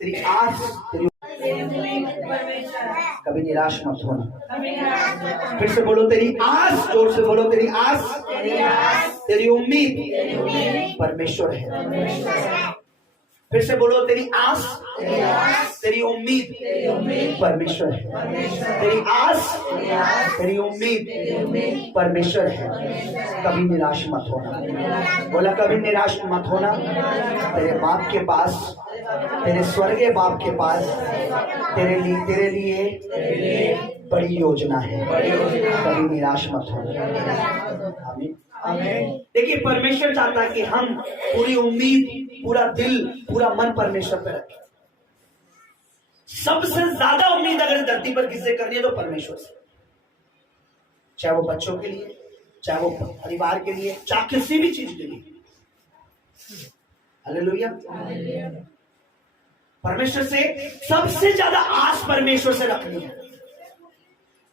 तेरी आस, तेरी कभी निराश मत होना। फिर से बोलो तेरी आस, जोर से बोलो तेरी आस, तेरी उम्मीद परमेश्वर है। फिर से बोलो तेरी आस, तेरी उम्मीद परमेश्वर है। तेरी आस, तेरी उम्मीद परमेश्वर है। कभी निराश मत होना। बोला कभी निराश मत होना। तेरे बाप के पास, तेरे स्वर्गीय बाप के पास तेरे लिए बड़ी योजना है। कभी निराश मत होना। आमीन। देखिए परमेश्वर चाहता है कि हम पूरी उम्मीद, पूरा दिल, पूरा मन परमेश्वर पे रखें। सबसे ज्यादा उम्मीद अगर धरती पर किससे करनी है तो परमेश्वर से। चाहे वो बच्चों के लिए, चाहे वो परिवार के लिए, चाहे किसी भी चीज के लिए। हालेलुया। परमेश्वर से सबसे ज्यादा आस परमेश्वर से रखनी है।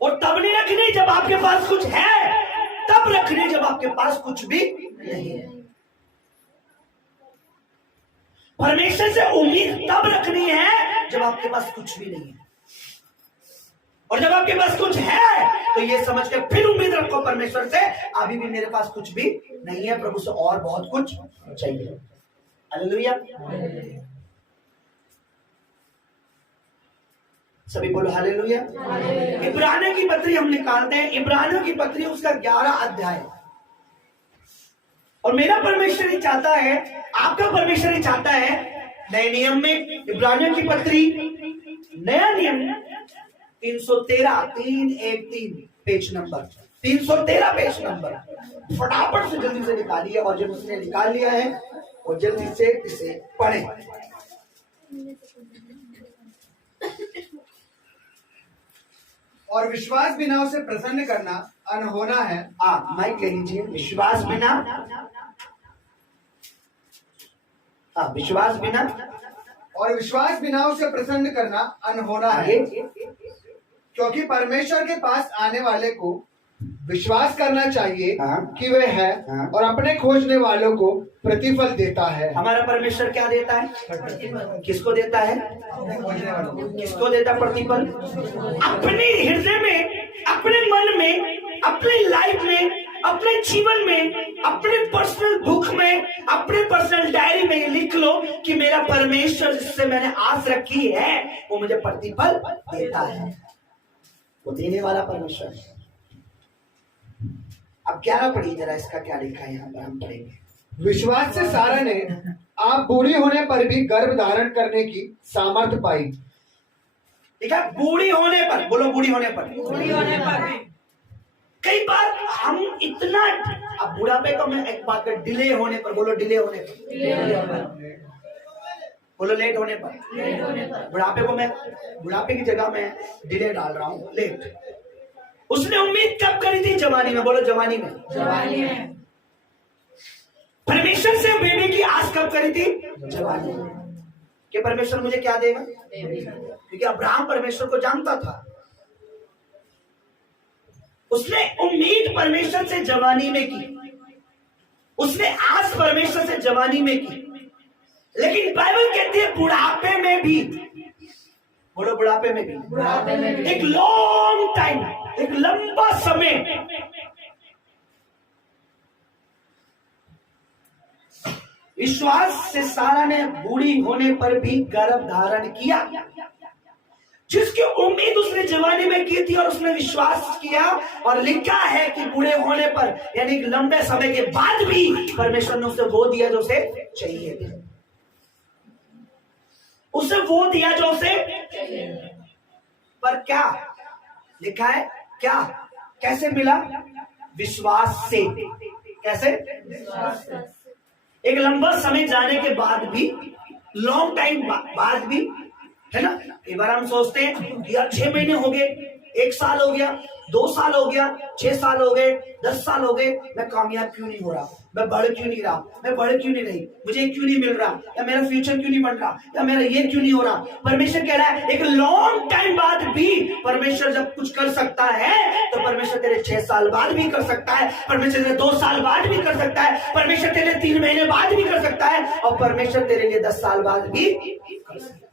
और तब नहीं रखनी जब आपके पास कुछ है, तब रखनी जब आपके पास कुछ भी नहीं है। परमेश्वर से उम्मीद तब रखनी है जब आपके पास कुछ भी नहीं है। और जब आपके पास कुछ है तो ये समझ के फिर उम्मीद रखो परमेश्वर से, अभी भी मेरे पास कुछ भी नहीं है, प्रभु से और बहुत कुछ चाहिए। हालेलुया। सभी बोलो हालेलुया। इब्रानियों की पत्री हम निकालते हैं। इब्रानियों की पत्री उसका 11 अध्याय। और मेरा परमेश्वर ही चाहता है, आपका परमेश्वर ही चाहता है, नए नियम में इब्रानियों की पत्री नया नियम 313 पेज नंबर 313 पेज नंबर। फटाफट से जल्दी से निकालिए, और जब उसने निकाल लिया है और जल्दी से इसे पढ़े। और विश्वास बिना उसे प्रसन्न करना अनहोना है। माइक ले लीजिए। विश्वास बिना, विश्वास बिना, और विश्वास बिना उसे प्रसन्न करना अनहोना है, क्योंकि परमेश्वर के पास आने वाले को विश्वास करना चाहिए कि वह है, और अपने खोजने वालों को प्रतिफल देता है। हमारा परमेश्वर क्या देता है? किसको देता है? किसको देता है प्रतिफल? अपने हृदय में, अपने मन में, अपने लाइफ में, अपने जीवन में, अपने पर्सनल बुक में, अपने पर्सनल डायरी में लिख लो कि मेरा परमेश्वर जिससे मैंने आस रखी है वो मुझे प्रतिफल देता है। वो देने वाला परमेश्वर है। अब 11 पढ़िए जरा, इसका क्या लिखा है यहाँ पर, हम पढ़ेंगे। विश्वास से सारा ने आप बूढ़ी होने पर भी गर्भ धारण करने की सामर्थ्य पाई। ठीक है, बूढ़ी होने पर, बोलो बूढ़ी होने पर। बूढ़ी होने पर कई बार हम इतना, अब बुढ़ापे को मैं एक बात कर, डिले होने पर, बोलो डिले होने पर, बोलो लेट होने पर। बुढ़ापे को मैं, बुढ़ापे की जगह मैं डिले डाल रहा हूँ, लेट। उसने उम्मीद कब करी थी? जवानी में, बोलो जवानी में। जवानी में। परमेश्वर से बेबी की आस कब करी थी? जवानी में। कि परमेश्वर मुझे क्या देगा? क्योंकि अब्राहम परमेश्वर को जानता था। उसने उम्मीद परमेश्वर से जवानी में की, उसने आस परमेश्वर से जवानी में की। लेकिन बाइबल कहती है बुढ़ापे में भी, बोलो बुढ़ापे में भी, बुढ़ापे में भी। एक लॉन्ग टाइम, एक लंबा समय विश्वास से सारा ने बूढ़ी होने पर भी गर्भ धारण किया। जिसकी उम्मीद उसने जवानी में की थी और उसने विश्वास किया, और लिखा है कि बूढ़े होने पर यानी लंबे समय के बाद भी परमेश्वर ने उसे वो दिया जो उसे चाहिए था। उसे वो दिया जो उसे, पर क्या लिखा है? क्या, कैसे मिला? विश्वास से। कैसे? एक लंबा समय जाने के बाद भी, लॉन्ग टाइम बाद भी, है ना। एक बार हम सोचते हैं यार 6 महीने हो गए, 1 साल हो गया, 2 साल हो गया, 6 साल हो गए, 10 साल हो गए, मैं कामयाब क्यों नहीं हो रहा, मैं बढ़ क्यों नहीं रहा, मैं बढ़ क्यों नहीं रही, मुझे क्यों नहीं मिल रहा, या मेरा फ्यूचर क्यों नहीं बन रहा, या मेरा ये क्यों नहीं हो रहा। परमेश्वर कह रहा है एक लॉन्ग टाइम बाद भी परमेश्वर जब कुछ कर सकता है तो परमेश्वर तेरे 6 साल बाद भी कर सकता है, परमेश्वर तेरे 2 साल बाद भी कर सकता है, परमेश्वर तेरे 3 महीने बाद भी कर सकता है, और परमेश्वर तेरे लिए 10 साल बाद भी कर सकता है।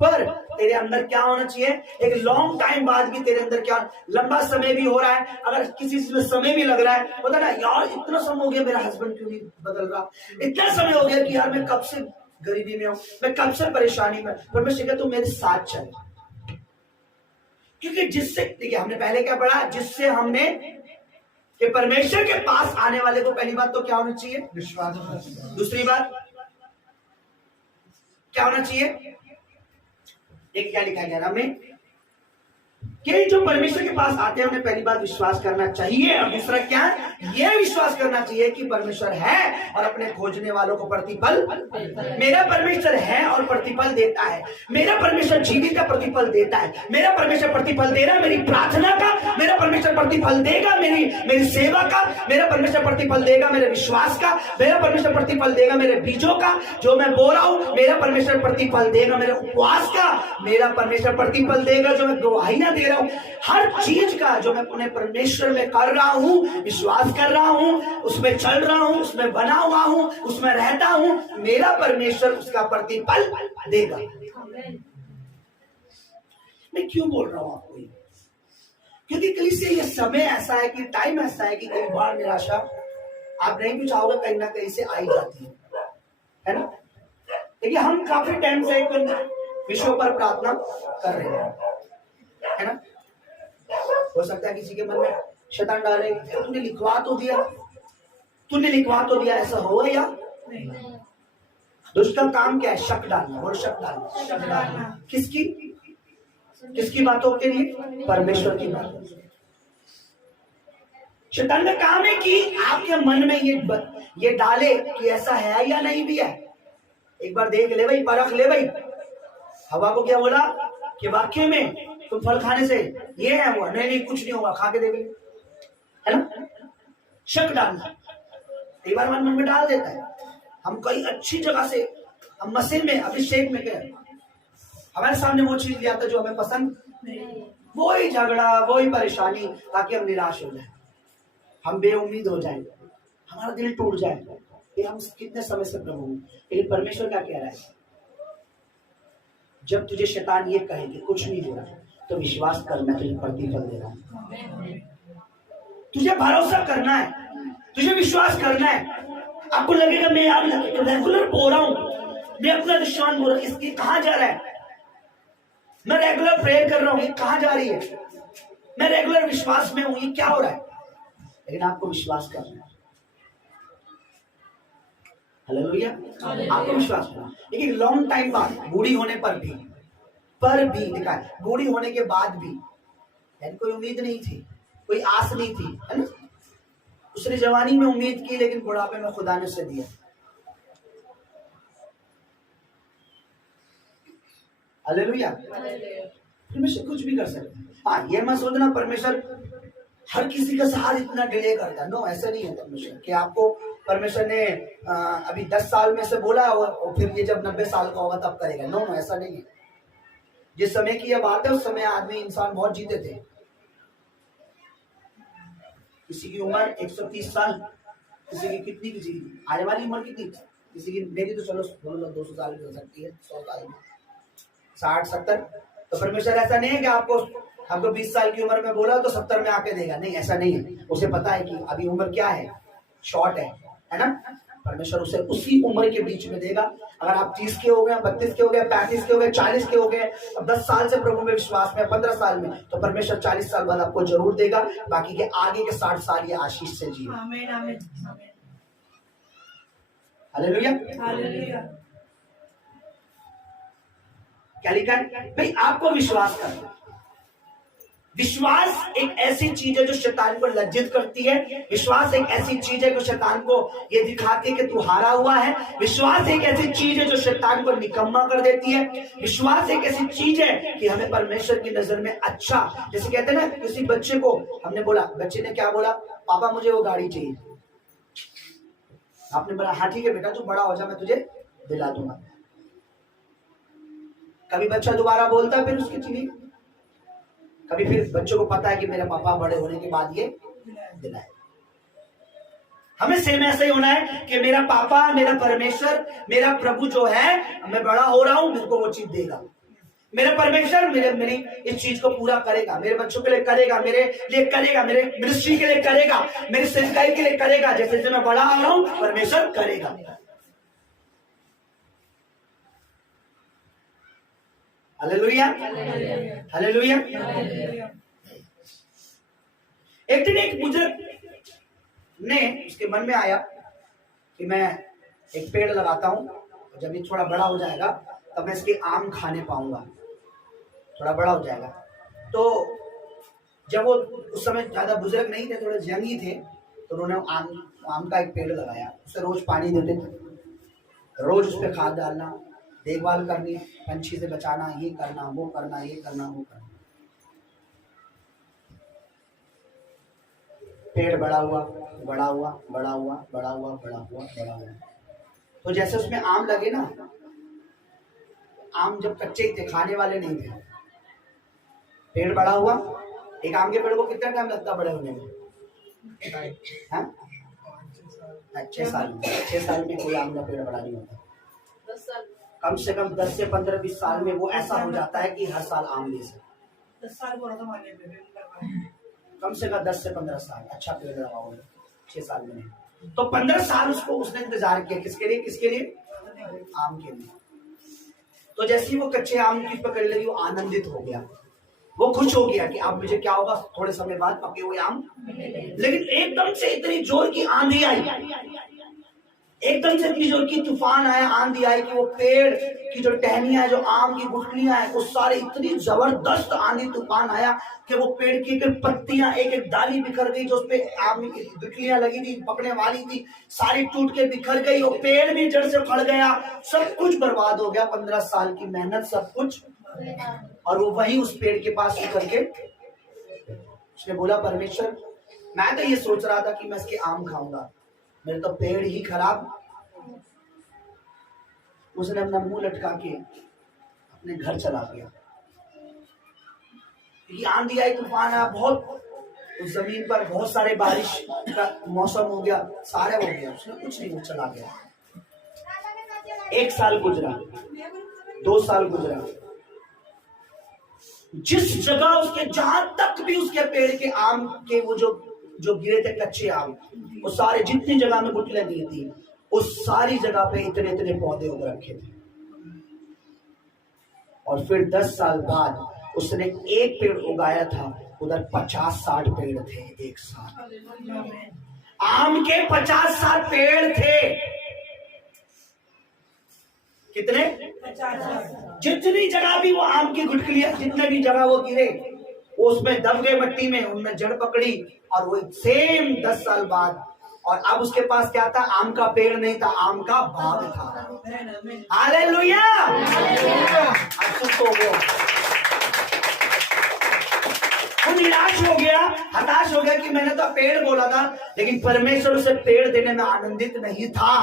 पर तेरे अंदर क्या होना चाहिए, एक लॉन्ग टाइम बाद भी तेरे अंदर क्या, लंबा समय भी हो रहा है, अगर किसी चीज में समय भी लग रहा है, पता ना यार इतना समय हो गया मेरा हस्बैंड क्यों नहीं बदल रहा, इतना समय हो गया कि यार मैं कब से गरीबी में हूं, मैं कब से परेशानी में, परमेश्वर तू मेरे साथ चल। क्योंकि जिससे, देखिए हमने पहले क्या पढ़ा, जिससे हमने कि परमेश्वर के पास आने वाले को पहली बात तो क्या होना चाहिए, विश्वास। दूसरी बात क्या होना चाहिए, एक क्या लिखा गया हमें कि जो परमेश्वर के पास आते हैं उन्हें पहली बात विश्वास करना चाहिए, और दूसरा क्या, यह विश्वास करना चाहिए कि परमेश्वर है और अपने खोजने वालों को प्रतिफल, मेरा परमेश्वर है और प्रतिफल देता है, मेरा परमेश्वर जीवित का प्रतिफल देता है, मेरा परमेश्वर प्रतिफल दे रहा है मेरी प्रार्थना का, मेरा परमेश्वर प्रतिफल देगा मेरी सेवा का, मेरा परमेश्वर प्रतिफल देगा मेरे विश्वास का, मेरा परमेश्वर प्रतिफल देगा मेरे बीजों का जो मैं बो रहा हूं, मेरा परमेश्वर प्रतिफल देगा मेरे उपवास का, मेरा परमेश्वर प्रतिफल देगा जो मैं गवाहियां दे रहा हूं, हर चीज का जो मैं अपने परमेश्वर में कर रहा हूं, विश्वास कर रहा हूं, उसमें चल रहा हूं, उसमें बना हुआ हूं, उसमें रहता हूं, मेरा परमेश्वर उसका प्रतिफल देगा। मैं क्यों बोल रहा हूं आपको ये, क्योंकि कल से ये समय ऐसा है कि टाइम ऐसा है कि कई बार निराशा आप नहीं भी चाहोगे कहीं ना कहीं से आई जाती है ना। देखिए हम काफी टाइम से एक विषयों पर प्रार्थना कर रहे हैं, है ना। हो सकता है किसी के मन में शैतान डाले, तूने लिखवा तो दिया, ऐसा होगा या दुष्ट का काम क्या है, शक डालना, और शक डालना किसकी बातों के लिए, परमेश्वर की बातों से। शैतान का काम है कि आपके मन में ये डाले कि ऐसा है या नहीं भी है, एक बार देख ले भाई, परख ले भाई। हवा को क्या बोला कि वाकई में तुम फल खाने से ये है हुआ, नहीं कुछ नहीं होगा, खा के देख ले, है ना। शक डालना एक बार मन में डाल देता है, हम कई अच्छी जगह से, हम मसीह में अभिषेक में गए, हमारे सामने वो चीज लिया था जो हमें पसंद, वही झगड़ा, वही परेशानी, ताकि हम निराश हो जाए, हम बेउम्मीद हो जाए, हमारा दिल टूट जाए कि हम कितने समय से प्रभु। लेकिन परमेश्वर क्या कह रहा है, जब तुझे शैतान ये कहे कि कुछ नहीं हो रहा तो विश्वास कर, मैं तुझे प्रतिफल दे रहा हूं। तुझे भरोसा करना है, तुझे विश्वास करना है। आपको लगेगा मैं यार रेगुलर बोल रहा हूं, मैं अपना विश्वास बोल रहा हूं, इसकी कहां जा रहा है, मैं रेगुलर प्रेयर कर रहा हूं, ये कहां जा रही है, मैं रेगुलर विश्वास में हूं, ये क्या हो रहा है। लेकिन आपको विश्वास करना है, हालेलुया, आपको विश्वास करना। लेकिन लॉन्ग टाइम बाद, बूढ़ी होने पर भी लिखा है, बूढ़ी होने के बाद भी, यानी कोई उम्मीद नहीं थी, कोई आस नहीं थी, है ना। उसने जवानी में उम्मीद की, लेकिन बुढ़ापे में खुदा ने उसे दिया। हालेलुया, परमेश्वर कुछ भी कर सकता है। हाँ, ये मत सोचना परमेश्वर हर किसी का सहारा इतना डिले करता है, नो, ऐसा नहीं है परमेश्वर कि आपको परमेश्वर ने अभी 10 साल में से बोला और फिर ये जब 90 साल का होगा तब करेगा, नो, ऐसा नहीं है। जिस समय की यह बात है उस समय आदमी इंसान बहुत जीते थे, किसी की उम्र 130 साल, किसी की कितनी, किसी की आने वाली उम्र कितनी, किसी की, मेरी तो चलो 200 साल की हो सकती है, 100 साल में, 60-70। तो परमेश्वर ऐसा नहीं है कि आपको 20 साल की उम्र में बोला तो 70 में आके देगा, नहीं, ऐसा नहीं है। उसे पता है कि अभी उम्र क्या है, शॉर्ट है ना। परमेश्वर उसे उसी उम्र के बीच में देगा। अगर आप 30 के हो गए, 32 के हो गए, 35 के हो गए, 40 के हो गए, अब 10 साल से प्रभु में विश्वास में, 15 साल में, तो परमेश्वर 40 साल बाद आपको जरूर देगा। बाकी के आगे के 60 साल ये आशीष से जिए। आमीन, आमीन, हालेलुया, हालेलुया। क्या लिखा है भाई, आपको विश्वास करना। विश्वास एक ऐसी चीज है जो शैतान को लज्जित करती है। विश्वास एक ऐसी चीज है जो शैतान को ये दिखाती है कि तू हारा हुआ है। विश्वास एक ऐसी चीज है जो शैतान को निकम्मा कर देती है। विश्वास एक ऐसी चीज है कि हमें परमेश्वर की नजर में अच्छा, जैसे कहते हैं ना, किसी बच्चे को हमने बोला, बच्चे ने क्या बोला, पापा मुझे वो गाड़ी चाहिए। आपने बोला हाँ ठीक है बेटा, तू बड़ा हो जा, मैं तुझे दिला दूंगा। कभी बच्चा दोबारा बोलता, फिर उसकी चीज, कभी फिर बच्चों को पता है कि मेरे पापा बड़े होने के बाद ये दिलाए। हमें सेम ऐसा ही होना है कि मेरा पापा, मेरा परमेश्वर, मेरा प्रभु जो है, मैं बड़ा हो रहा हूं, मेरे को वो चीज देगा। मेरा परमेश्वर मेरी इस चीज को पूरा करेगा, मेरे बच्चों के लिए करेगा, मेरे लिए करेगा, मेरे मिनिस्ट्री के लिए करेगा, मेरी सेवकाई के लिए करेगा। जैसे जैसे मैं बड़ा हो रहा हूं परमेश्वर करेगा। Hallelujah, hallelujah. एक दिन एक बुजुर्ग ने उसके मन में आया कि मैं एक पेड़ लगाता हूं, जब ये थोड़ा बड़ा हो जाएगा तब मैं इसके आम खाने पाऊंगा, थोड़ा बड़ा हो जाएगा। तो जब वो उस समय ज्यादा बुजुर्ग नहीं थे, थोड़े यंग ही थे, तो उन्होंने आम का एक पेड़ लगाया। उसे रोज पानी देते थे, रोज उस पर खाद डालना, देखभाल करनी, पंछी से बचाना, ये करना वो करना, ये करना वो करना। पेड़ बड़ा हुआ, बड़ा हुआ, बड़ा हुआ, बड़ा हुआ, बड़ा हुआ, बड़ा हुआ। तो जैसे उसमें आम लगे ना, आम जब कच्चे थे, खाने वाले नहीं थे, पेड़ बड़ा हुआ। एक आम के पेड़ को कितना टाइम लगता बड़े होने में? 6 साल में। 6 साल में कोई आम का पेड़ बड़ा नहीं होता। 10 साल, कम से कम 10 से 15-20 साल में वो ऐसा हो जाता है कि हर साल आम दे सकते। 10 साल बोला था माने पे कम से कम 10 से 15 साल अच्छा पेड़ लगाओगे, 6 साल में नहीं। तो 15 साल उसने इंतजार किया, किसके लिए? किसके लिए? आम के लिए। तो जैसे ही वो कच्चे आम की पकड़ लगी, वो आनंदित हो गया, वो खुश हो गया कि अब मुझे क्या होगा, थोड़े समय बाद पके हुए आम। लेकिन एकदम से इतनी जोर की आंधी आई, एकदम से इतनी जोर की तूफान आया, आंधी आई कि वो पेड़ की जो टहनियां, जो आम की गुठलियां हैं, वो सारे, इतनी जबरदस्त आंधी तूफान आया कि वो पेड़ की एक पत्तियां, एक एक डाली बिखर गई, जो उस पे आम की गुठलियां लगी थी, पकड़ने वाली थी, सारी टूट के बिखर गई। वो पेड़ भी जड़ से उखड़ गया, सब कुछ बर्बाद हो गया। 15 साल की मेहनत, सब कुछ। और वो वहीं उस पेड़ के पास उतर के उसने बोला, परमेश्वर मैं तो ये सोच रहा था कि मैं इसके आम खाऊंगा, मेरे तो पेड़ ही खराब। उसने अपना मुंह लटका के अपने घर चला गया। आंधी आई, तूफान आया, बहुत उस जमीन पर बहुत सारे बारिश का मौसम हो गया, सारे हो गया, उसने कुछ नहीं, वो चला गया। 1 साल गुजरा, 2 साल गुजरा, जिस जगह उसके, जहां तक भी उसके पेड़ के आम के वो जो गिरे थे कच्चे आम, वो सारे जितनी जगह में गुठलियां दी थी, उस सारी जगह पे इतने इतने पौधे उग रखे थे। और फिर 10 साल बाद उसने एक पेड़ उगाया था, उधर 50-60 पेड़ थे एक साथ। आम के 50-60 पेड़ थे। कितने? 50। जितनी जगह भी वो आम की गुठलियां, जितने भी जगह वो गिरे, वो उसमें दब गए मिट्टी में, उनमें जड़ पकड़ी, और वो सेम 10 साल बाद। और अब उसके पास क्या था? आम का पेड़ नहीं था, आम का बाग था। हालेलुया! वो निराश हो गया, हताश हो गया कि मैंने तो पेड़ बोला था, लेकिन परमेश्वर उसे पेड़ देने में आनंदित नहीं था।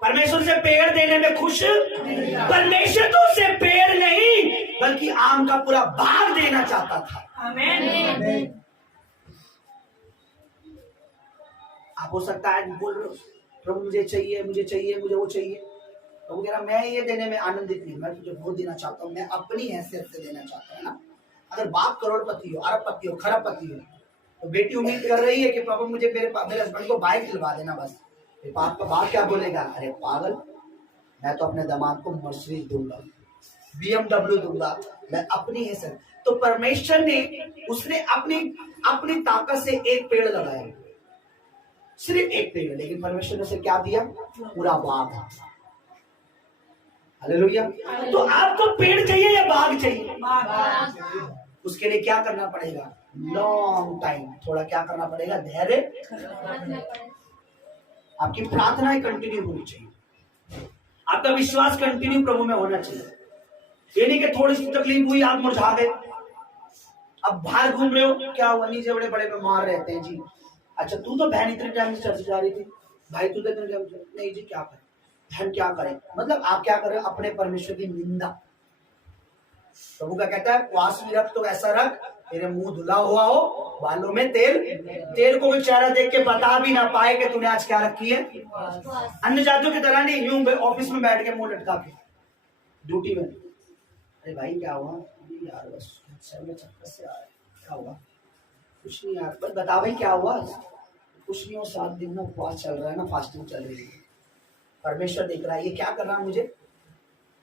परमेश्वर से पेड़ देने में खुश, परमेश्वर तो उसे पेड़ नहीं बल्कि आम का पूरा बाग देना चाहता था। आमीन। आप हो सकता है बोल रहे हो, प्रभु मुझे चाहिए, मुझे चाहिए, मुझे वो चाहिए। प्रभु कह रहा मैं ये देने में आनंदित नहीं, मैं तुझे वो देना चाहता हूँ, मैं अपनी हैसियत से देना चाहता हूँ ना। अगर बाप करोड़पति हो, अरबपति हो, खरबपति हो, तो बेटी उम्मीद कर रही है कि प्रभु मुझे मेरे हस्बैंड को बाइक दिलवा देना बस। बाप का बाप क्या बोलेगा? अरे पागल, मैं तो अपने दामाद को मर्सिडीज दूंगा, BMW दूंगा, मैं अपनी हैसियत। तो परमेश्वर ने, उसने अपनी ताकत से एक पेड़ लगाया, सिर्फ एक पेड़, लेकिन परमेश्वर ने उसे क्या दिया? पूरा बाग। हालेलुया! तो आपको पेड़ चाहिए या बाग चाहिए? उसके लिए क्या करना पड़ेगा? लॉन्ग टाइम, थोड़ा क्या करना पड़ेगा? धैर्य। आपकी प्रार्थनाएं कंटिन्यू होनी चाहिए, आपका विश्वास कंटिन्यू प्रभु में होना चाहिए। ये नहीं कि थोड़ी सी तकलीफ हुई आप मुरझा गए, अब बाहर घूम रहे हो, क्या हुआ? नीचे बड़े बड़े बीमार रहते हैं जी। अच्छा, तू तो बहन इतने टाइम से चर्च जा रही थी, भाई तू तो इतने टाइम से नहीं जी, क्या करे बहन, क्या करे? मतलब आप क्या कर रहे हो? अपने परमेश्वर की निंदा। प्रभु का कहता है वास भी रख तो ऐसा रख, तेरे मुंह धुला हुआ हो, बालों में तेल को भी चेहरा देख के बता भी ना पाए कि तूने आज क्या रखी है। अन्य जातियों की तरह नहीं, यूं ऑफिस में बैठ के मुंह लटका के ड्यूटी में, अरे भाई क्या हुआ? नहीं यार बस सर में चक्कर से आ रहा है। क्या हुआ? कुछ नहीं यार, बस बता भाई क्या हुआ? कुछ नहीं हो, 7 दिन में उपवास चल रहा है ना, फास्टिंग चल रही है। परमेश्वर देख रहा है ये क्या कर रहा है, मुझे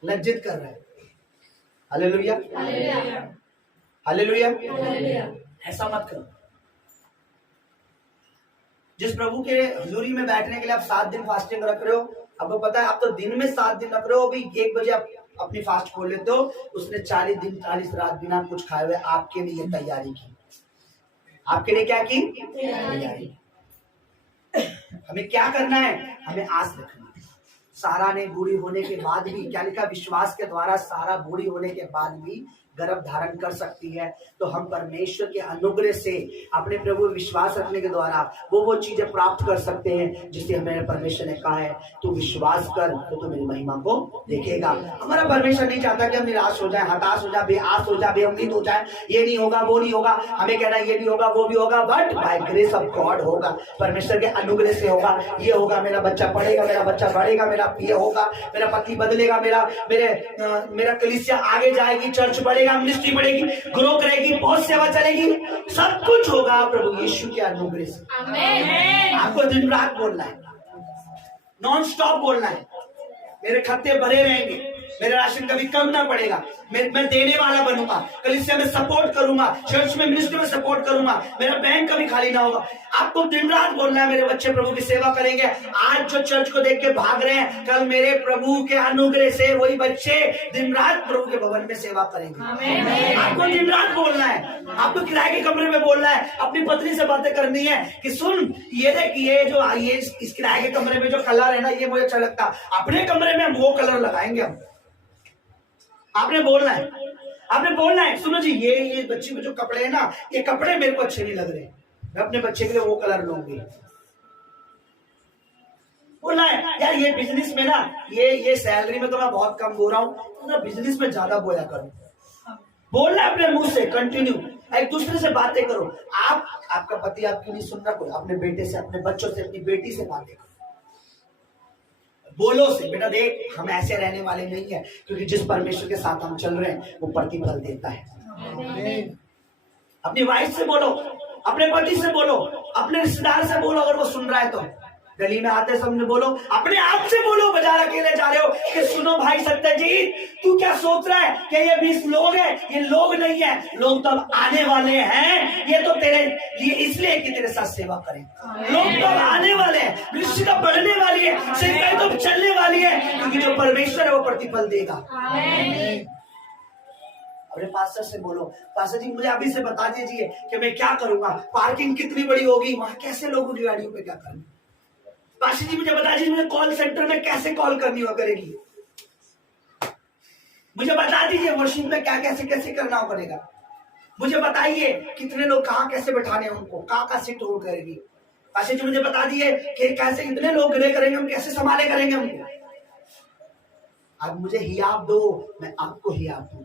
लज्जित कर रहा है। Hallelujah hallelujah. ऐसा मत करो। जिस प्रभु के हजूरी में बैठने के लिए आप 7 दिन फास्टिंग रख रहे हो, आपको पता है आप तो दिन में 7 दिन रख रहे हो, अभी 1 बजे आप अपनी फास्ट खोल लेते हो। उसने 40 दिन 40 रात बिना कुछ खाए हुए आपके लिए तैयारी की। आपके लिए क्या की? तैयारी। हमें क्या करना है? हमें आस रखना है। सारा ने बूढ़ी होने के बाद भी, क्या लिखा? विश्वास के द्वारा सारा बूढ़ी होने के बाद भी गर्भ धारण कर सकती है। तो हम परमेश्वर के अनुग्रह से अपने प्रभु विश्वास रखने के द्वारा वो चीजें प्राप्त कर सकते हैं जिसे हमें परमेश्वर ने कहा है तू विश्वास कर तो तू मेरी महिमा को देखेगा। हमारा परमेश्वर नहीं चाहता कि हम निराश हो जाए, हताश हो जाए, बेआस हो जाए, बेउम्मीद हो जाए, ये नहीं होगा वो नहीं होगा। हमें कहना ये नहीं होगा वो भी होगा, but by grace of God होगा, परमेश्वर के अनुग्रह से होगा। ये होगा, मेरा बच्चा पढ़ेगा, मेरा बच्चा बढ़ेगा, मेरा ये होगा, मेरा पति बदलेगा, मेरा कलीसिया आगे जाएगी, चर्च बढ़ेगा, मिनिस्ट्री बढ़ेगी, ग्रो करेगी, बहुत सेवा चलेगी, सब कुछ होगा प्रभु यीशु के अनुग्रह से। आमीन। आपको दिन रात बोलना है, नॉन स्टॉप बोलना है, मेरे खाते भरे रहेंगे, मेरा राशन कभी कम ना पड़ेगा, मैं देने वाला बनूंगा, कलीसिया में सपोर्ट करूंगा, चर्च में मिनिस्ट्री में सपोर्ट करूंगा, मेरा बैंक कभी खाली ना होगा। आपको दिन रात बोलना है मेरे बच्चे प्रभु की सेवा करेंगे। आज जो चर्च को देख के भाग रहे हैं, कल मेरे प्रभु के अनुग्रह से वही बच्चे दिन रात प्रभु के भवन में सेवा करेंगे। आपको दिन रात बोलना है, आपको किराए के कमरे में बोलना है, अपनी पत्नी से बातें करनी है कि सुन ये देख, ये इस किराए के कमरे में जो कलर है ना ये मुझे अच्छा लगता, अपने कमरे में हम वो कलर लगाएंगे। हम आपने बोलना है सुनो जी, ये बच्ची के जो कपड़े हैं ना, ये कपड़े मेरे को अच्छे नहीं लग रहे, मैं अपने बच्चे के लिए वो कलर लूंगी। बोलना है यार ये बिजनेस में ना, ये सैलरी में तो मैं बहुत कम बोल रहा हूँ, तो बिजनेस में ज्यादा बोया करो। बोलना है अपने मुंह से, कंटिन्यू एक दूसरे से बातें करो। आपका पति आपकी नहीं सुन रहा, कोई अपने बेटे से, अपने बच्चों से, अपनी बेटी से बातें करो। बोलो से बेटा देख हम ऐसे रहने वाले नहीं है, क्योंकि जिस परमेश्वर के साथ हम चल रहे हैं वो प्रतिफल देता है। अपनी वाइफ से बोलो, अपने पति से बोलो, अपने रिश्तेदार से बोलो, अगर वो सुन रहा है तो गली में आते समय बोलो, अपने आप से बोलो, बाजार अकेले जा रहे हो कि सुनो भाई सत्यजीत, तू क्या सोच रहा है कि ये 20 लोग हैं? ये लोग नहीं है, लोग तो अब आने वाले हैं। ये तो तेरे लिए इसलिए कि तेरे साथ सेवा करें। लोग तो अब आने वाले हैं, दृष्टि तो बढ़ने वाली है, सेवाएं तो चलने वाली है, क्योंकि जो परमेश्वर है वो प्रतिफल देगा। अपने पास्टर से बोलो, पास्टर जी मुझे अभी से बता दीजिए कि मैं क्या करूंगा, पार्किंग कितनी बड़ी होगी, वहां कैसे लोगों की गाड़ियों पे क्या करूंगा। पास्टर जी मुझे बता दीजिए मुझे कॉल सेंटर में कैसे कॉल करनी हो करेगी। मुझे बता दीजिए वर्शिप में क्या कैसे कैसे करना हो करेगा। मुझे बताइए कितने लोग कहाँ कैसे बैठाने हैं, उनको कहाँ सीट होल्ड करेगी। पास्टर जी मुझे बता दिए कि कैसे इतने लोग ग्रे करेंगे, हम कैसे संभाले करेंगे उनको। अब मुझे हियाब दो, मैं आपको हियाब दूं।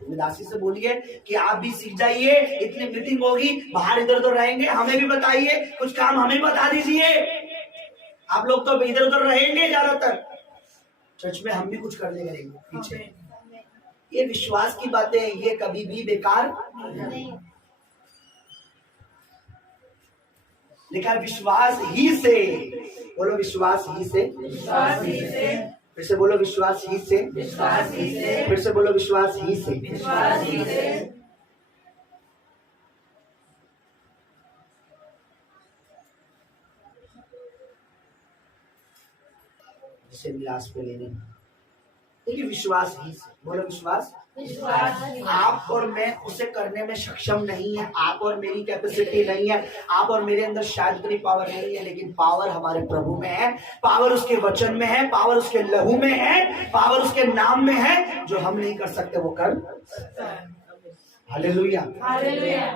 दासी से बोलिए कि आप भी सीख जाइए, इतनी मीटिंग होगी, बाहर इधर उधर रहेंगे, हमें भी बताइए, कुछ काम हमें बता दीजिए। आप लोग तो इधर उधर रहेंगे ज्यादातर, चर्च में हम भी कुछ करने करेंगे पीछे। ये विश्वास की बातें, ये कभी भी बेकार नहीं। लिखा विश्वास ही से, बोलो विश्वास ही से, विश्वास ही से, फिर से बोलो विश्वास ही से, विश्वास ही से, फिर से बोलो विश्वास ही से, विश्वास ही से। जिसे विलास पे लेने, देखिए विश्वास ही से, बोलो विश्वास। आप और मैं उसे करने में सक्षम नहीं है, आप और मेरी कैपेसिटी नहीं है, आप और मेरे अंदर शायद इतनी पावर नहीं है, लेकिन पावर हमारे प्रभु में है, पावर उसके वचन में है, पावर उसके लहू में है, पावर उसके नाम में है। जो हम नहीं कर सकते वो कर सकता है। Hallelujah, hallelujah.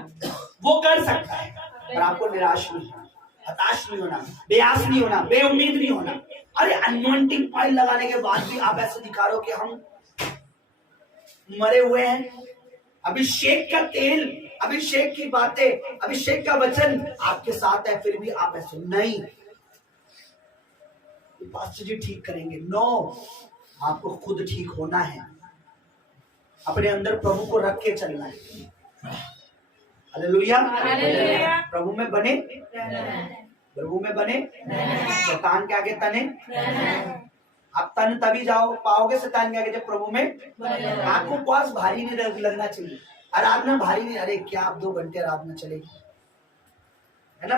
वो कर सकता है। और आपको निराश नहीं होना, हताश नहीं होना, बेआस नहीं होना, बेउम्मीद नहीं होना। अरे अनॉइंटिंग ऑयल लगाने के बाद भी आप ऐसे दिखा रहे हो कि हम मरे हुए हैं। अभिषेक का तेल, अभिषेक की बातें, अभिषेक का वचन आपके साथ है, फिर भी आप ऐसे नहीं, पास्टर जी ठीक करेंगे। नो, आपको खुद ठीक होना है, अपने अंदर प्रभु को रख के चलना है। हालेलुया। हालेलुया। प्रभु में बने, प्रभु में बने, शैतान के आगे तने। आप तन तभी जाओ पाओगे शैतान के आगे जब प्रभु में। आपको उपवास भारी नहीं लगना चाहिए, आराधना भारी नहीं। अरे क्या आप 2 घंटे आराधना चलेगी, है ना,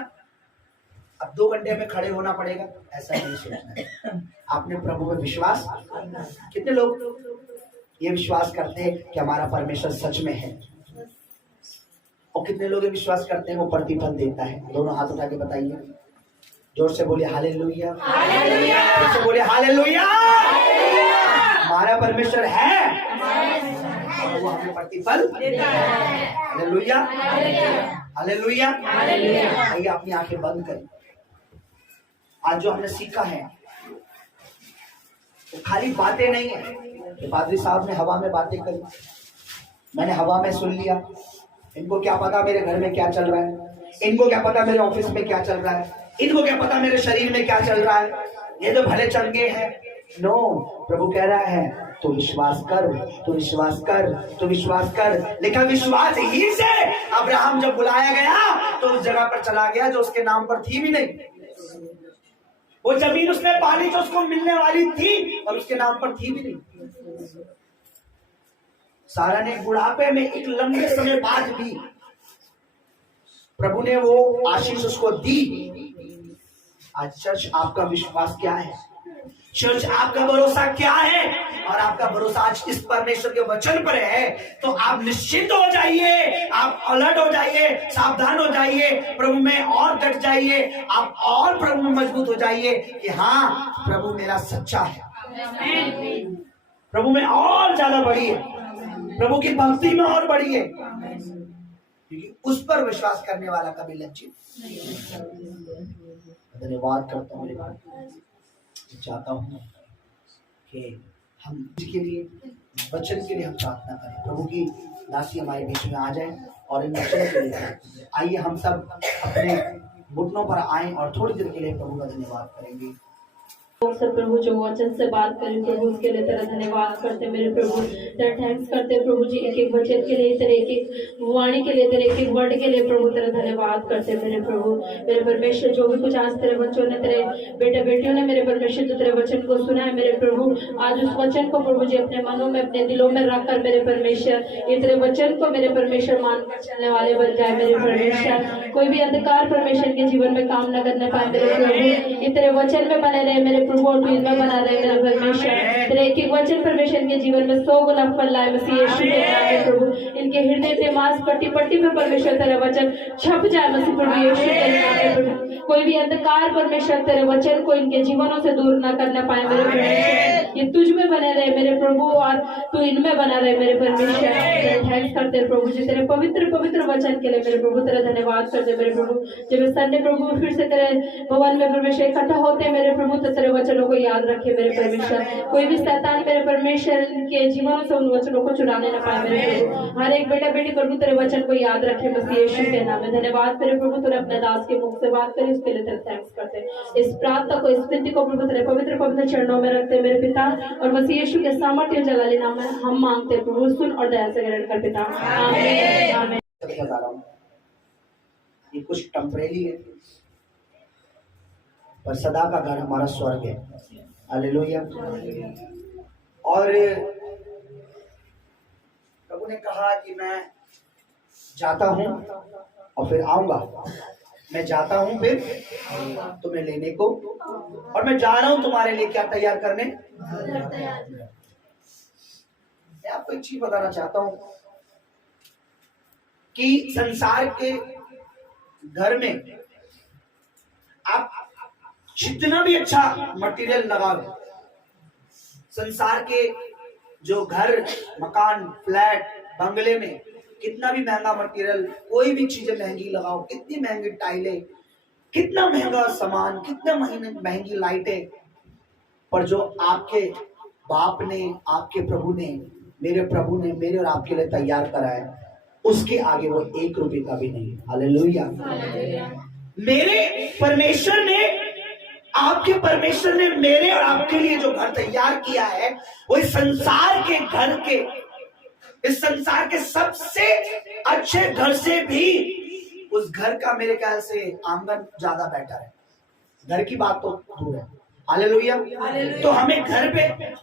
अब 2 घंटे में खड़े होना पड़ेगा, ऐसा नहीं सोचना है। आपने प्रभु में विश्वास, कितने लोग ये विश्वास करते हैं कि हमारा परमेश्वर सच में है, और कितने लोग ये विश्वास करते हैं वो प्रतिफल देता है। दोनों हाथ उठा के बताइए, जोर से बोलिए हालेलुया, जोर से बोलिए हालेलुया। हमारा परमेश्वर है और वो हमें प्रतिफल देता है। Hallelujah, hallelujah. आइए अपनी आंखें बंद करें। आज जो हमने सीखा है वो खाली बातें नहीं है कि पादरी साहब ने हवा में बातें करी, मैंने हवा में सुन लिया, इनको क्या पता मेरे घर में क्या चल रहा है, इनको क्या पता मेरे ऑफिस में क्या चल रहा है, इनको क्या पता मेरे शरीर में क्या चल रहा है, ये तो भले चंगे हैं। नो, प्रभु कह रहा है तो विश्वास कर, तो विश्वास कर, तो विश्वास कर। लिखा विश्वास ही से अब्राहम जब बुलाया गया तो उस जगह पर चला गया जो उसके नाम पर थी भी नहीं। वो जमीन उसने पाली जो उसको मिलने वाली थी और उसके नाम पर थी भी नहीं। सारा ने बुढ़ापे में एक लंबे समय बाद भी प्रभु ने वो आशीष उसको दी। आज चर्च आपका विश्वास क्या है, चर्च आपका भरोसा क्या है, और आपका भरोसा आज इस परमेश्वर के वचन पर है, तो आप निश्चिंत हो जाइए, आप अलर्ट हो जाइए, सावधान हो जाइए, प्रभु में और डट जाइए, आप और प्रभु में मजबूत हो जाइए कि हाँ प्रभु मेरा सच्चा है। प्रभु में और ज्यादा बढ़िए, प्रभु की भक्ति में और बढ़िए, क्योंकि उस पर विश्वास करने वाला कभी लज्जित। धन्यवाद करता हूँ, चाहता हूँ कि हम इसके लिए वचन के लिए हम प्रार्थना करें। प्रभु की दासी हमारे बीच में आ जाए और इन वचन के लिए आइए हम सब अपने घुटनों पर आए और थोड़ी देर के लिए प्रभु का धन्यवाद करेंगे। सर प्रभु जो वचन से बात करें प्रभु उसके लिए तेरा धन्यवाद करते मेरे प्रभु, तेरा थैंक्स करते प्रभु जी, एक एक वचन के लिए, तेरे एक एक वाणी के लिए, तेरे एक एक वर्ड के लिए प्रभु तेरा धन्यवाद करते मेरे प्रभु। मेरे परमेश्वर जो भी कुछ आज तेरे बच्चों ने, तेरे बेटे बेटियों ने मेरे परमेश्वर जो तेरे वचन को सुना है मेरे प्रभु, आज उस वचन को प्रभु जी अपने मनों में, अपने दिलों में रखकर मेरे परमेश्वर ये तेरे वचन को मेरे परमेश्वर मानकर चलने वाले बन जाए मेरे परमेश्वर। कोई भी अंधकार परमेश्वर के जीवन में काम न करने पाए मेरे प्रभु, ये तेरे वचन में बने रहे मेरे प्रभु और में बना रहे मेरे परमेश्वर। तेरे एक एक वचन परमेश्वर के जीवन में 100 गुना फल लाए मसीह यीशु के नाम में प्रभु। इनके हृदय पे मांस पट्टी पट्टी पे परमेश्वर तेरा वचन छप जाए मसीह प्रभु यीशु के नाम में प्रभु। कोई भी अंधकार परमेश्वर तेरे वचन को इनके जीवनों से दूर न करना पाए मेरे परमेश्वर। ये तुझ में बने रहे मेरे प्रभु और तू इनमें बना रहे मेरे परमेश्वर। थैंक्स करते प्रभु जी तेरे पवित्र पवित्र वचन के लिए मेरे प्रभु, तेरा धन्यवाद करते मेरे प्रभु। जब संडे प्रभु फिर से तेरे भवन में परमेश्वर इकट्ठा होते मेरे प्रभु, तो तेरे वचनों को याद रखे मेरे परमेश्वर। कोई भी शैतान मेरे परमेश्वर के जीवनों से उन वचनों को चुराने न पाए मेरे प्रभु। हर एक बेटा बेटी प्रभु तेरे वचन को याद रखे मसीह यीशु के नाम में। धन्यवाद तेरे प्रभु, तूने अपने दास के मुख से बात करी उसके लिए तेरे थैंक्स करते। इस प्रार्थना को, इस विनती को प्रभु तेरे पवित्र पवित्र चरणों में रखते मेरे पिता, और मसीह यीशु के सामर्थ्य जलाली नाम में हम मांगते प्रभु, सुन और दया से ग्रहण कर पिता, आमीन आमीन। बता रहा हूँ ये कुछ टेम्परेरी है, पर सदा का घर हमारा स्वर्ग है। हालेलुया। और प्रभु ने कहा कि मैं जाता हूं और फिर आऊंगा, मैं जाता हूं फिर तुम्हें लेने को, और मैं जा रहा हूं तुम्हारे लिए क्या तैयार करने। मैं आपको एक चीज बताना चाहता हूं कि संसार के घर में आप जितना भी अच्छा मटेरियल लगाओ, संसार के जो घर, मकान, फ्लैट, बंगले में कितना भी महंगा मटेरियल, कोई भी चीजें महंगी लगाओ, कितनी महंगी टाइलें, कितना महंगा सामान, कितना महंगी लाइटें, पर जो आपके बाप ने, आपके प्रभु ने, मेरे प्रभु ने मेरे और आपके लिए तैयार करा है, उसके आगे वो 1 रुपए का भी नहीं। हालेलुया। मेरे परमेश्वर ने आपके परमेश्वर ने मेरे और आपके लिए जो घर तैयार किया है वो इस संसार के सबसे अच्छे घर से भी उस घर का मेरे ख्याल से आंगन ज्यादा बेटर है। घर की बात तो दूर है। हालेलुया। तो हमें घर पे,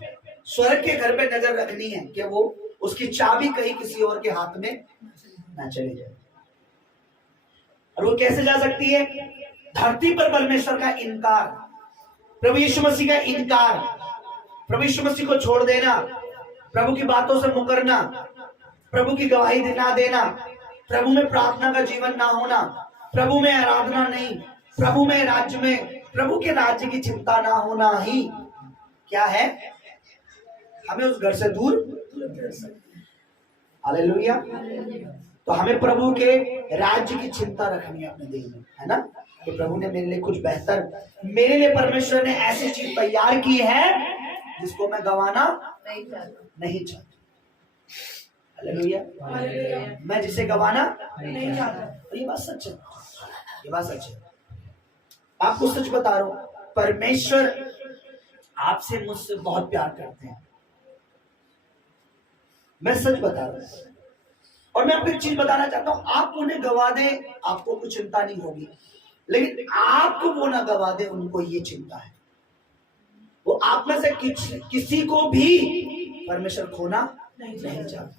स्वर्ग के घर पे नजर रखनी है कि वो उसकी चाबी कहीं किसी और के हाथ में ना चली जाए। और वो कैसे जा सकती है? धरती पर परमेश्वर का इनकार, प्रभु यीशु मसीह का इनकार, प्रभु यीशु मसीह को छोड़ देना, प्रभु की बातों से मुकरना, प्रभु की गवाही ना देना, प्रभु में प्रार्थना का जीवन ना होना, प्रभु में आराधना नहीं, प्रभु में राज्य में, प्रभु के राज्य की चिंता ना होना ही क्या है? हमें उस घर से दूर। हालेलुया। तो हमें प्रभु के राज्य की चिंता रखनी है अपने दिल में, है ना? कि प्रभु ने मेरे लिए कुछ बेहतर, मेरे लिए परमेश्वर ने ऐसी चीज तैयार की है जिसको मैं गंवाना नहीं चाहता। हालेलुया। मैं जिसे गंवाना नहीं चाहता। ये बात सच है, ये बात सच है। आपको सच बता रहा हूं, परमेश्वर आपसे मुझसे बहुत प्यार करते हैं। मैं सच बता रहा हूं। और मैं आपको एक चीज बताना चाहता हूं, आप उन्हें गवा दे आपको कुछ चिंता नहीं होगी, लेकिन आपको वो ना गवा दे उनको ये चिंता है। वो आप में से किसी को भी परमेश्वर खोना नहीं चाहता।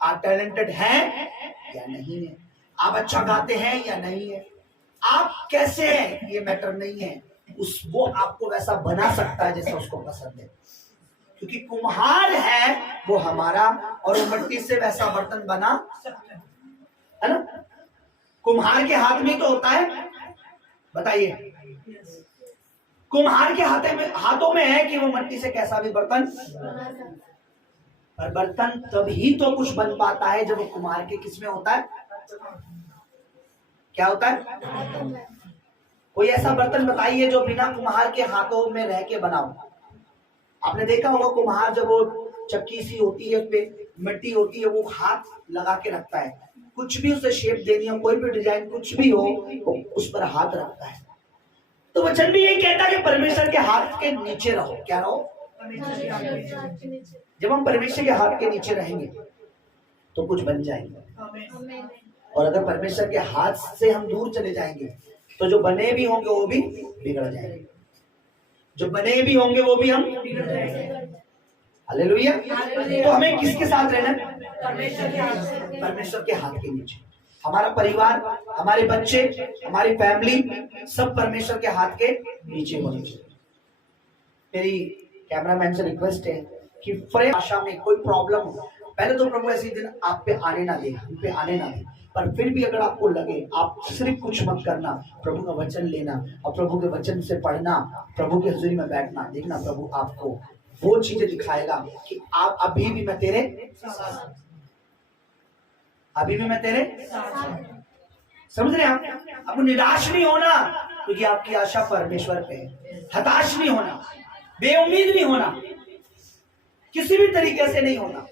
आप टैलेंटेड हैं या नहीं है, आप अच्छा गाते हैं या नहीं है, आप कैसे हैं ये मैटर नहीं है। वो आपको वैसा बना सकता है जैसा उसको पसंद है, क्योंकि कुम्हार है वो हमारा, और वो मिट्टी से वैसा बर्तन बना है ना। कुम्हार के हाथ में तो होता है, बताइए, कुम्हार के हाथों में है कि वो मिट्टी से कैसा भी बर्तन, पर बर्तन तभी तो कुछ बन पाता है जब वो कुम्हार के किसमें होता है? क्या होता है? कोई ऐसा बर्तन बताइए जो बिना कुम्हार के हाथों में रह के बनाओ। आपने देखा होगा कुम्हार जब वो चक्की सी होती है, उस पे मिट्टी होती है, वो हाथ लगा के रखता है, कुछ भी उसे शेप देनी हो, कोई भी डिजाइन कुछ भी हो, वो उस पर हाथ रखता है। तो वचन भी यही कहता है कि परमेश्वर के हाथ के नीचे रहो। क्या रहो? जब हम परमेश्वर के हाथ के नीचे रहेंगे तो कुछ बन जाएंगे, और अगर परमेश्वर के हाथ से हम दूर चले जाएंगे तो जो बने भी होंगे वो भी बिगड़ जाएंगे, जो बने भी होंगे वो भी हम बिगड़ जाएंगे। हालेलुया। तो हमें किसके साथ रहना? परमेश्वर के हाथ के नीचे। हमारा परिवार, हमारे बच्चे, हमारी फैमिली सब परमेश्वर के हाथ के नीचे होनी चाहिए। मेरी कैमरामैन से रिक्वेस्ट है कि फ्रेश भाषा में कोई प्रॉब्लम हो, पहले तो प्रभु ऐसे दिन आप पे आने ना दे, हम पे आने ना दे, पर फिर भी अगर आपको लगे, आप सिर्फ कुछ मत करना, प्रभु का वचन लेना और प्रभु के वचन से पढ़ना, प्रभु के हुजूरी में बैठना, देखना प्रभु आपको वो चीजें दिखाएगा कि आप अभी भी मैं तेरे, अभी भी मैं तेरे, समझ रहे हैं आप? आपको निराश नहीं होना, क्योंकि आपकी आशा परमेश्वर पे है। हताश नहीं होना, बेउम्मीद नहीं होना, किसी भी तरीके से नहीं होना।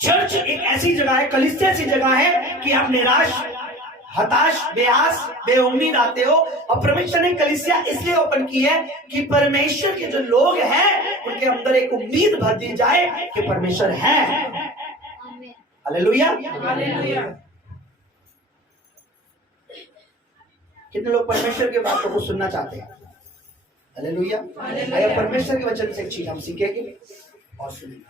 चर्च एक ऐसी जगह है, कलीसिया ऐसी जगह है कि आप निराश, हताश, बेआस, बेउम्मीद आते हो, और परमेश्वर ने कलीसिया इसलिए ओपन की है कि परमेश्वर के जो लोग हैं उनके अंदर एक उम्मीद भर दी जाए कि परमेश्वर है। हालेलुया। कितने लोग परमेश्वर की बातों को सुनना चाहते हैं? हालेलुया। अगर परमेश्वर के वचन से एक चीज हम सीखेंगे और सुनेंगे।